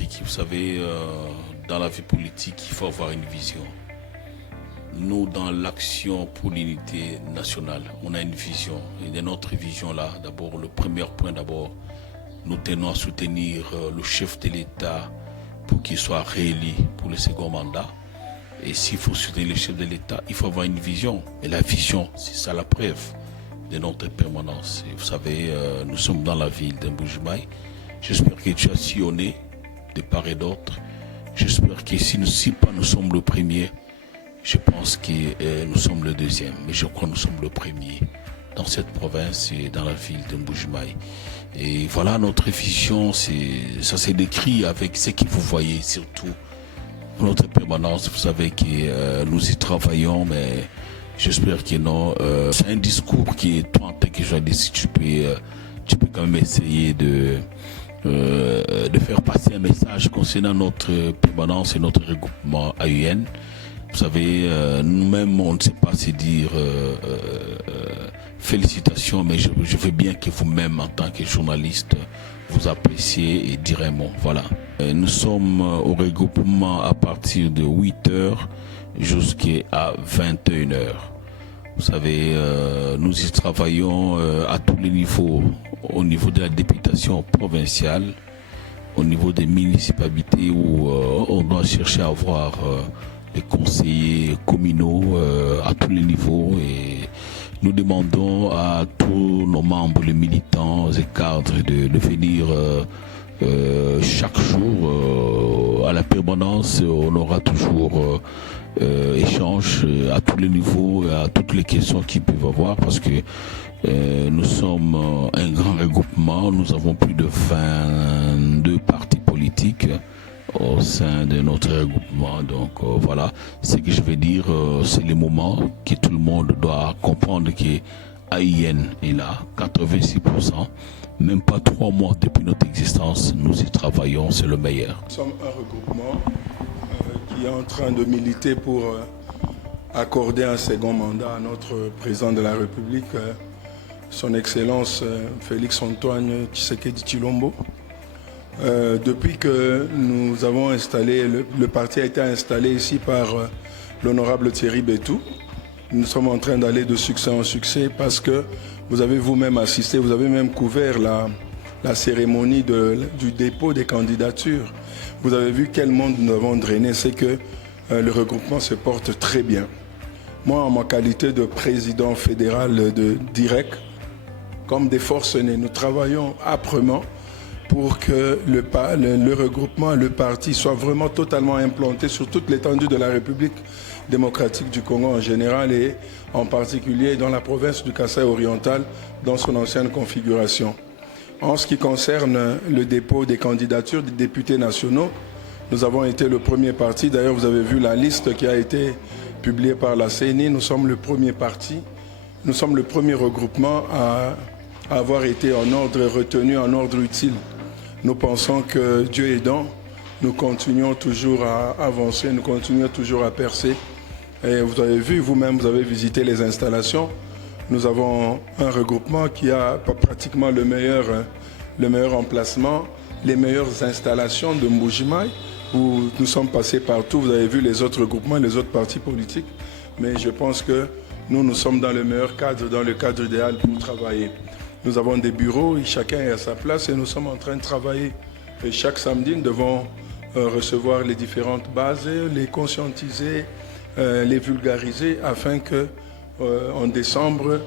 Patrick. Vous savez, dans la vie politique, il faut avoir une vision. Nous, dans l'action pour l'unité nationale, on a une vision. Et de notre vision-là, d'abord, le premier point, d'abord, nous tenons à soutenir le chef de l'État pour qu'il soit réélu pour le second mandat. Et s'il faut soutenir le chef de l'État, il faut avoir une vision. Et la vision, c'est ça la preuve de notre permanence. Et vous savez, nous sommes dans la ville de Mbuji-Mayi. J'espère que tu as sillonné de part et d'autre. J'espère que si nous sommes le premier, je pense que nous sommes le deuxième. Mais je crois que nous sommes le premier dans cette province et dans la ville de Mbuji-Mayi. Et voilà notre vision, ça s'est décrit avec ce que vous voyez surtout. Notre permanence, vous savez que nous y travaillons, mais j'espère que non. C'est un discours qui est, toi en tant que journaliste, tu peux quand même essayer de faire passer un message concernant notre permanence et notre regroupement AUN. Vous savez, nous-mêmes, on ne sait pas se dire félicitations, mais je veux bien que vous-même, en tant que journaliste, vous appréciez et direz un mot. Voilà. Nous sommes au regroupement à partir de 8h jusqu'à 21h. Vous savez, nous y travaillons à tous les niveaux, au niveau de la députation provinciale, au niveau des municipalités où on doit chercher à avoir les conseillers communaux à tous les niveaux, et nous demandons à tous nos membres, les militants et cadres de venir chaque jour à la permanence. On aura toujours échange à tous les niveaux, à toutes les questions qu'ils peuvent avoir, parce que nous sommes un grand regroupement. Nous avons plus de 22 partis politiques au sein de notre regroupement. Donc voilà, ce que je veux dire, c'est le moment que tout le monde doit comprendre que AIN est là, 86%, même pas 3 mois depuis notre existence, nous y travaillons, c'est le meilleur. Nous sommes un regroupement qui est en train de militer pour accorder un second mandat à notre président de la République, son Excellence Félix Antoine Tshisekedi Tshilombo. Depuis que nous avons installé, le parti a été installé ici par l'honorable Thierry Bétou, nous sommes en train d'aller de succès en succès, parce que vous avez vous-même assisté, vous avez même couvert la cérémonie du dépôt des candidatures. Vous avez vu quel monde nous avons drainé. C'est que le regroupement se porte très bien. Moi, en ma qualité de président fédéral de DIREC, comme des forces nées, nous travaillons âprement pour que le regroupement, le parti soit vraiment totalement implanté sur toute l'étendue de la République démocratique du Congo en général, et en particulier dans la province du Kasaï oriental dans son ancienne configuration. En ce qui concerne le dépôt des candidatures des députés nationaux, nous avons été le premier parti. D'ailleurs, vous avez vu la liste qui a été publiée par la CENI. Nous sommes le premier parti, nous sommes le premier regroupement à avoir été en ordre retenu, en ordre utile. Nous pensons que Dieu aidant, nous continuons toujours à avancer, nous continuons toujours à percer. Et vous avez vu, vous-même, vous avez visité les installations. Nous avons un regroupement qui a pratiquement le meilleur emplacement, les meilleures installations de Mbuji-Mayi, où nous sommes passés partout. Vous avez vu les autres regroupements, les autres partis politiques. Mais je pense que nous sommes dans le meilleur cadre, dans le cadre idéal pour travailler. Nous avons des bureaux, chacun est à sa place, et nous sommes en train de travailler. Et chaque samedi, nous devons recevoir les différentes bases, les conscientiser, les vulgariser, afin que en décembre,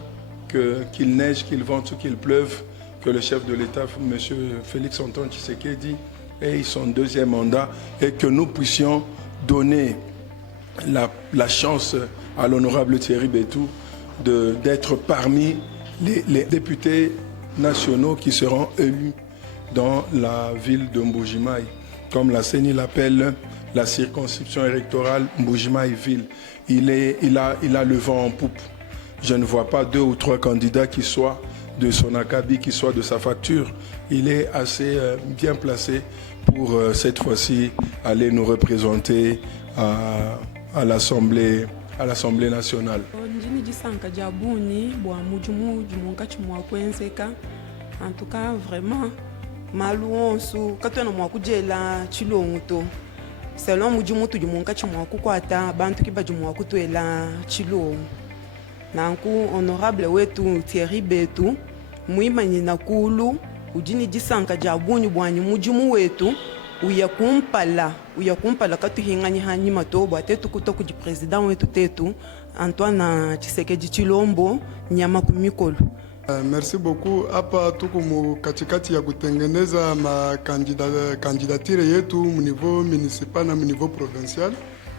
qu'il neige, qu'il vente ou qu'il pleuve, que le chef de l'État, M. Félix Antoine Tshisekedi, ait son deuxième mandat, et que nous puissions donner la chance à l'honorable Thierry Bétou d'être parmi les députés nationaux qui seront élus dans la ville de Mbuji-Mayi, comme la CENI l'appelle la circonscription électorale Mbuji-Mayi-Ville. Il a le vent en poupe. Je ne vois pas 2 ou 3 candidats qui soient de son acabit, qui soient de sa facture. Il est assez bien placé pour cette fois-ci aller nous représenter à l'Assemblée nationale. En tout cas, vraiment, malu onsu katona mwakujela chilongo to selon mujimu tujimunka chimwaku kwata bantu kibajimu kutuela chilongo nanku honorable wetu Thierry Betu muimanyi na kulu ujini jisanka jabunyu bwanyi mujimu wetu uyakumpala katuhingani hanyi matobo atetu kuto kuji president wetu tetu Antoine Tshisekedi Chilombo nyama kumikolo. Merci beaucoup. Hapa tuko katikati ya kutengeneza kandidatire yetu mu niveau municipal na mu niveau provincial.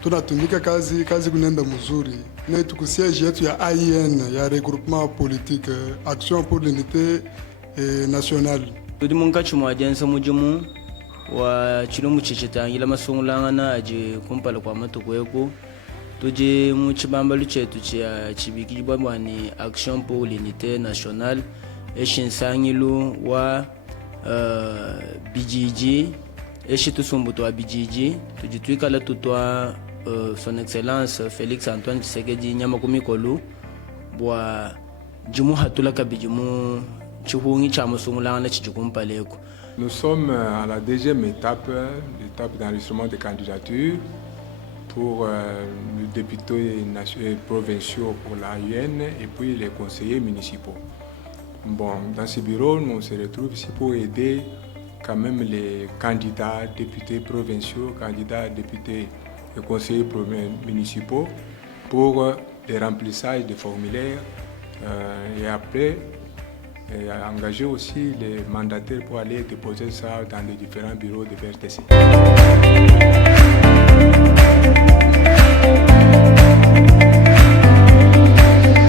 Tunatumika kazi kunenda mzuri. Na tuko siège yetu ya AIN ya regroupement politique Action pour l'unité nationale. Tudi munka chumwa jensa mujumu wa chilumu chichitangila masungulangana aje kumpala kwa matukweko. Tuje muchibambalu chetu chia chibiki bwani Action pour l'unité nationale eshinsangilu wa BGG eshitusumbutwa wa BGG tujitwikala tutwa son excellence Félix Antoine Tshisekedi nyama kumikolu bwa jimu hatula kabijimu chihungi cha musungulana chijikumpaleko. Nous sommes à la deuxième étape, l'étape d'enregistrement des candidatures pour les députés provinciaux pour l'AIN et puis les conseillers municipaux. Bon, dans ce bureau, on se retrouve ici pour aider quand même les candidats députés provinciaux, candidats députés et conseillers municipaux pour le remplissage des formulaires et après engager aussi les mandataires pour aller déposer ça dans les différents bureaux de VRTC.